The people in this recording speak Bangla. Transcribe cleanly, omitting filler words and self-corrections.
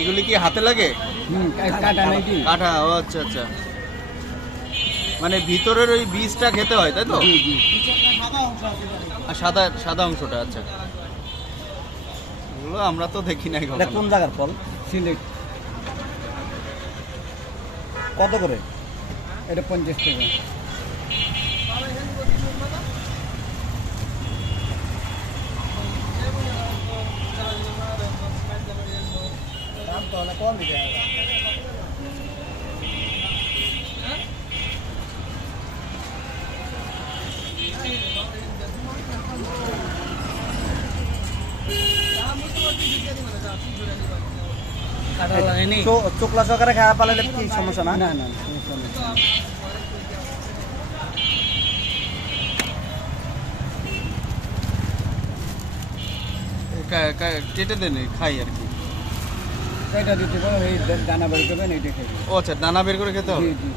এগুলি কি হাতে লাগে? কাটা নাকি? কাটা, ও আচ্ছা আচ্ছা। মানে ভিতরের ওই বীজটা খেতে হয় তাই তো? জি জি। আর সাদা সাদা অংশটা, আচ্ছা। এগুলো আমরা তো দেখি নাই এটা কখনো। কোন জায়গার ফল? সিলেট। কত করে? এটা 50 টাকা। চোখলা সহকারে খাওয়া পালালে কি সমস্যা না? না না সমস্যা নেই। কেটে দেন, খাই আর কি। এটা দিতে পারো, এই দানা বের করবেন, এইটা খাবেন। ও আচ্ছা, দানা বের করে খেতে হবে। জি জি।